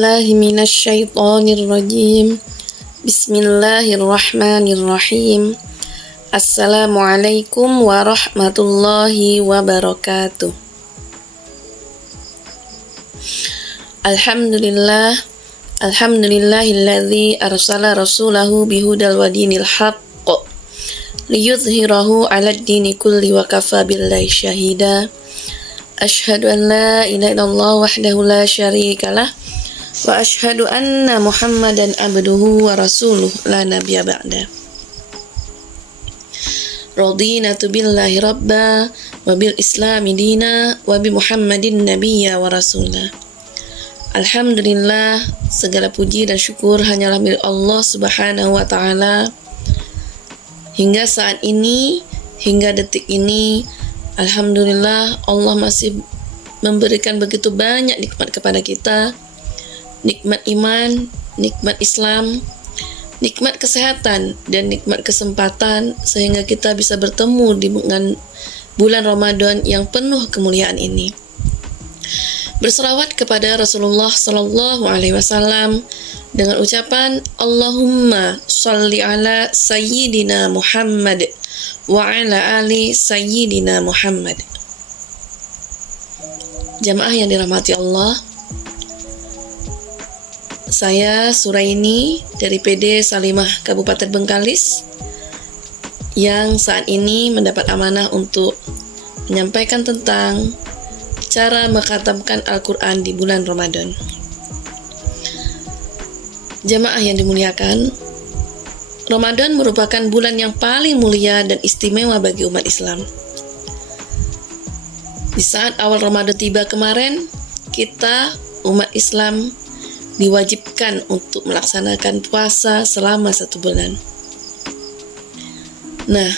billahi minasyaitonir rajim. Bismillahirrahmanirrahim. Assalamualaikum warahmatullahi wabarakatuh. Alhamdulillahilladzi arsala rasulahu bihudal wa dinil haqq liyudhhirahu 'alad dini kulli wa kafa billahi syahida. Asyhadu an la ilaha illallah wahdahu la syarikalah wa asyhadu anna Muhammadan abduhu wa rasuluh la nabiyya ba'da. Radina billahi rabba wa bil islami dina wa bi Muhammadin nabiyya wa rasulah. Alhamdulillah, segala puji dan syukur hanyalah milik Allah Subhanahu wa taala. Hingga saat ini, hingga detik ini, alhamdulillah Allah masih memberikan begitu banyak nikmat kepada kita. Nikmat iman, nikmat Islam, nikmat kesehatan, dan nikmat kesempatan sehingga kita bisa bertemu dengan bulan Ramadan yang penuh kemuliaan ini. Berselawat kepada Rasulullah Sallallahu Alaihi Wasallam dengan ucapan Allahumma sholli ala Sayyidina Muhammad wa ala ali Sayyidina Muhammad. Jamaah yang dirahmati Allah, saya Suraini dari PD Salimah Kabupaten Bengkalis yang saat ini mendapat amanah untuk menyampaikan tentang cara mengkhatamkan Al-Quran di bulan Ramadan. Jamaah yang dimuliakan, Ramadan merupakan bulan yang paling mulia dan istimewa bagi umat Islam. Di saat awal Ramadan tiba kemarin, kita umat Islam diwajibkan untuk melaksanakan puasa selama 1 bulan. Nah,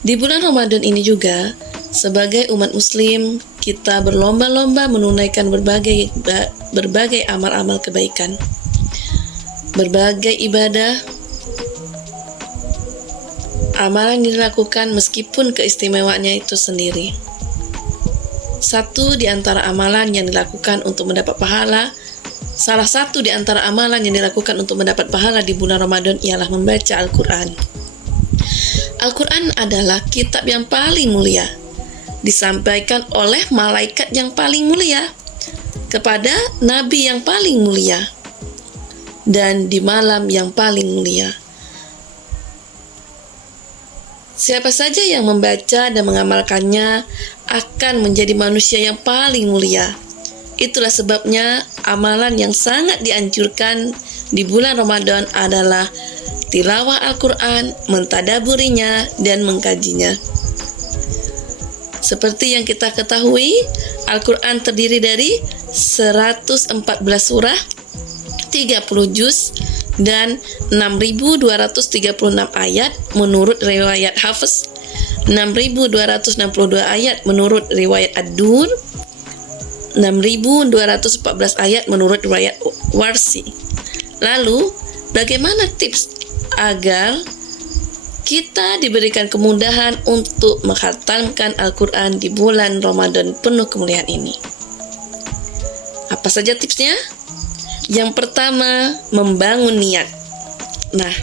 di bulan Ramadan ini juga, sebagai umat Muslim, kita berlomba-lomba menunaikan berbagai amal-amal kebaikan, berbagai ibadah, amalan yang dilakukan meskipun keistimewaannya itu sendiri. Satu di antara amalan yang dilakukan untuk mendapat pahala, salah satu di antara amalan yang dilakukan untuk mendapat pahala di bulan Ramadan ialah membaca Al-Quran. Al-Quran adalah kitab yang paling mulia, disampaikan oleh malaikat yang paling mulia kepada nabi yang paling mulia dan di malam yang paling mulia. Siapa saja yang membaca dan mengamalkannya akan menjadi manusia yang paling mulia. Itulah sebabnya amalan yang sangat dianjurkan di bulan Ramadan adalah tilawah Al-Quran, mentadaburinya, dan mengkajinya. Seperti yang kita ketahui, Al-Quran terdiri dari 114 surah, 30 juz, dan 6.236 ayat menurut riwayat Hafiz, 6.262 ayat menurut riwayat Ad-Dur, 6.214 ayat menurut riwayat Warsi. Lalu, bagaimana tips agar kita diberikan kemudahan untuk mengkhatamkan Al-Quran di bulan Ramadan penuh kemuliaan ini? Apa saja tipsnya? Yang pertama, membangun niat. Nah,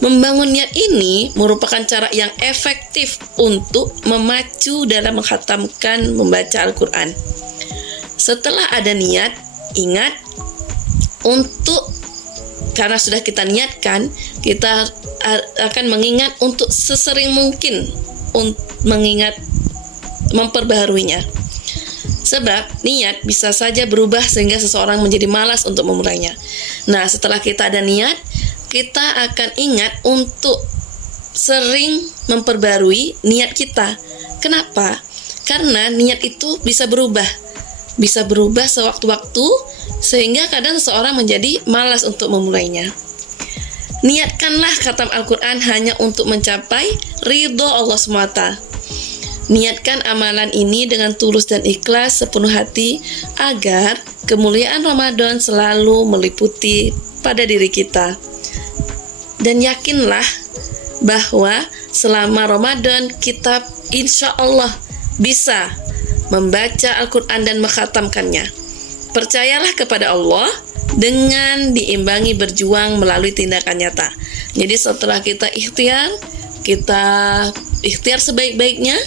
membangun niat ini merupakan cara yang efektif untuk memacu dalam mengkhatamkan membaca Al-Quran. Setelah ada niat, ingat karena sudah kita niatkan, kita akan mengingat untuk sesering mungkin memperbaharuinya. Sebab niat bisa saja berubah sehingga seseorang menjadi malas untuk memulainya. Nah, setelah kita ada niat, kita akan ingat untuk sering memperbarui niat kita. Kenapa? Karena niat itu bisa berubah sewaktu-waktu, sehingga kadang seseorang menjadi malas untuk memulainya. Niatkanlah khatam Al-Quran hanya untuk mencapai ridho Allah SWT. Niatkan amalan ini dengan tulus dan ikhlas sepenuh hati agar kemuliaan Ramadan selalu meliputi pada diri kita. Dan yakinlah bahwa selama Ramadan kita insya Allah bisa membaca Al-Quran dan mengkhatamkannya. Percayalah kepada Allah dengan diimbangi berjuang melalui tindakan nyata. Jadi setelah kita ikhtiar sebaik-baiknya,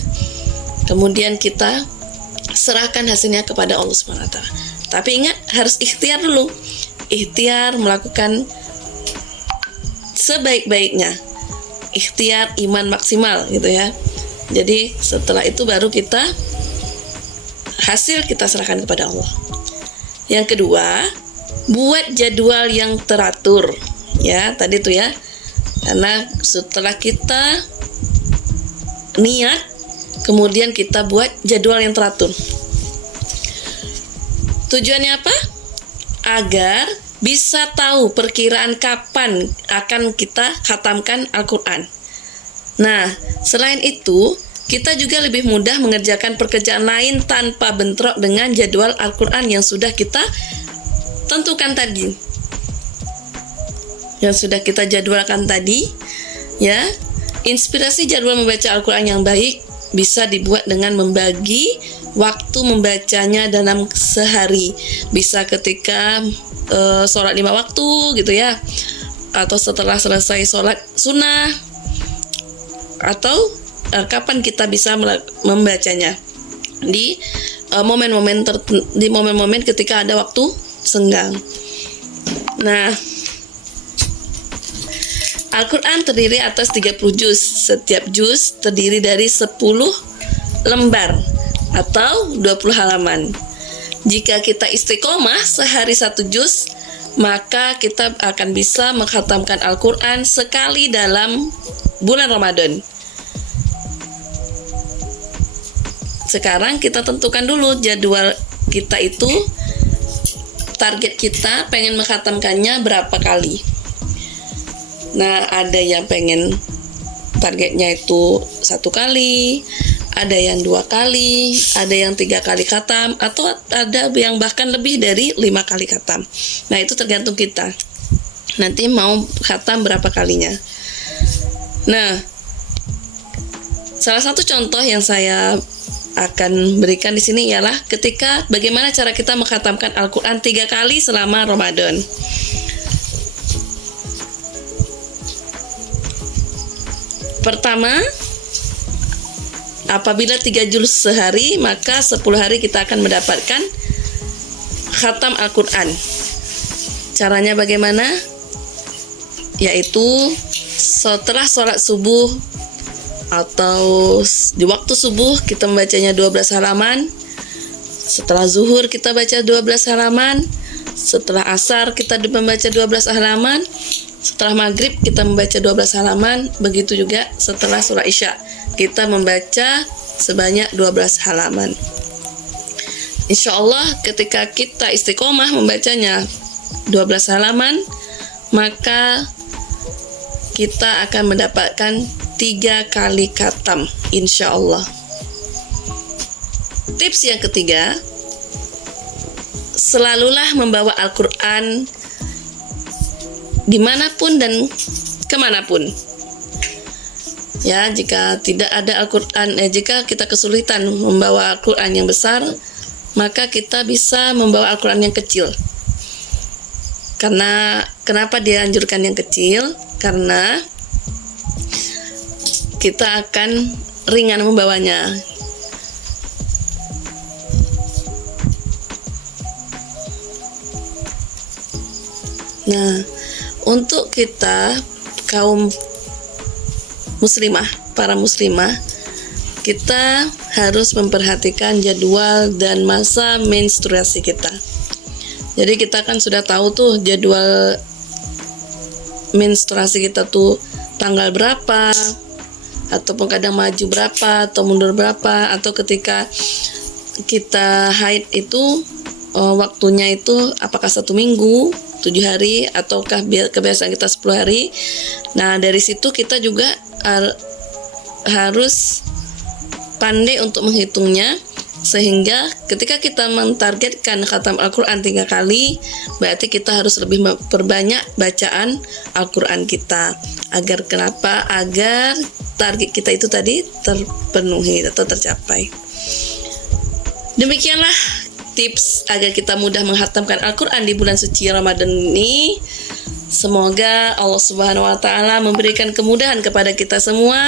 kemudian kita serahkan hasilnya kepada Allah Subhanahu wa taala. Tapi ingat, harus ikhtiar dulu. Ikhtiar melakukan sebaik-baiknya. Ikhtiar iman maksimal gitu ya. Jadi setelah itu baru hasil kita serahkan kepada Allah. Yang kedua, buat jadwal yang teratur. Ya, tadi tuh ya. Karena setelah kita niat, kemudian kita buat jadwal yang teratur. Tujuannya apa? Agar bisa tahu perkiraan kapan akan kita khatamkan Al-Quran. Nah, selain itu, kita juga lebih mudah mengerjakan pekerjaan lain tanpa bentrok dengan jadwal Al-Quran yang sudah kita tentukan tadi. Yang sudah kita jadwalkan tadi, ya. Inspirasi jadwal membaca Al-Quran yang baik bisa dibuat dengan membagi waktu membacanya dalam sehari. Bisa ketika sholat 5 waktu gitu ya, atau setelah selesai sholat sunnah, atau kapan kita bisa membacanya di momen-momen ketika ada waktu senggang. Nah, Al-Quran terdiri atas 30 juz. Setiap juz terdiri dari 10 lembar atau 20 halaman. Jika kita istiqomah sehari 1 juz, maka kita akan bisa mengkhatamkan Al-Quran sekali dalam bulan Ramadan. Sekarang kita tentukan dulu jadwal kita itu, target kita pengen mengkhatamkannya berapa kali. Nah, ada yang pengen targetnya itu 1 kali, ada yang 2 kali, ada yang 3 kali khatam, atau ada yang bahkan lebih dari 5 kali khatam. Nah, itu tergantung kita. Nanti mau khatam berapa kalinya. Nah, salah satu contoh yang saya akan berikan di sini ialah ketika bagaimana cara kita mengkhatamkan Al-Quran 3 kali selama Ramadan. Pertama, apabila 3 juz sehari, maka 10 hari kita akan mendapatkan khatam Al-Quran. Caranya bagaimana? Yaitu setelah sholat subuh atau di waktu subuh kita membacanya 12 halaman, setelah zuhur kita baca 12 halaman, setelah asar kita membaca 12 halaman, setelah maghrib kita membaca 12 halaman, begitu juga setelah surah Isya kita membaca sebanyak 12 halaman. Insya Allah ketika kita istiqomah membacanya 12 halaman, maka kita akan mendapatkan 3 kali khatam, insya Allah. Tips yang ketiga, selalulah membawa Al-Quran dimanapun dan kemanapun. Ya, jika tidak ada Al-Quran, jika kita kesulitan membawa Al-Quran yang besar, maka kita bisa membawa Al-Quran yang kecil. Karena kenapa dianjurkan yang kecil? Karena kita akan ringan membawanya. Nah, untuk kita kaum muslimah, para muslimah, kita harus memperhatikan jadwal dan masa menstruasi kita. Jadi kita kan sudah tahu tuh jadwal menstruasi kita tuh tanggal berapa, ataupun kadang maju berapa atau mundur berapa, atau ketika kita haid itu waktunya itu apakah 1 minggu, 7 hari, ataukah kebiasaan kita 10 hari. Nah, dari situ kita juga harus pandai untuk menghitungnya, sehingga ketika kita mentargetkan khatam Al-Quran 3 kali, berarti kita harus lebih memperbanyak bacaan Al-Quran kita. Agar kenapa? Agar target kita itu tadi terpenuhi atau tercapai. Demikianlah tips agar kita mudah menghatamkan Al-Quran di bulan suci Ramadan ini. Semoga Allah Subhanahu wa Ta'ala memberikan kemudahan kepada kita semua,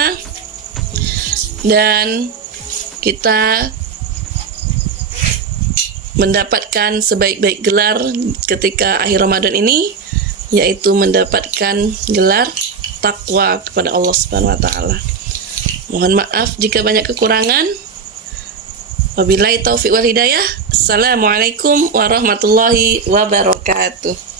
dan kita mendapatkan sebaik-baik gelar ketika akhir Ramadan ini, yaitu mendapatkan gelar takwa kepada Allah Subhanahu wa Ta'ala. Mohon maaf jika banyak kekurangan. Wabillahi taufiq wal hidayah. Assalamualaikum warahmatullahi wabarakatuh.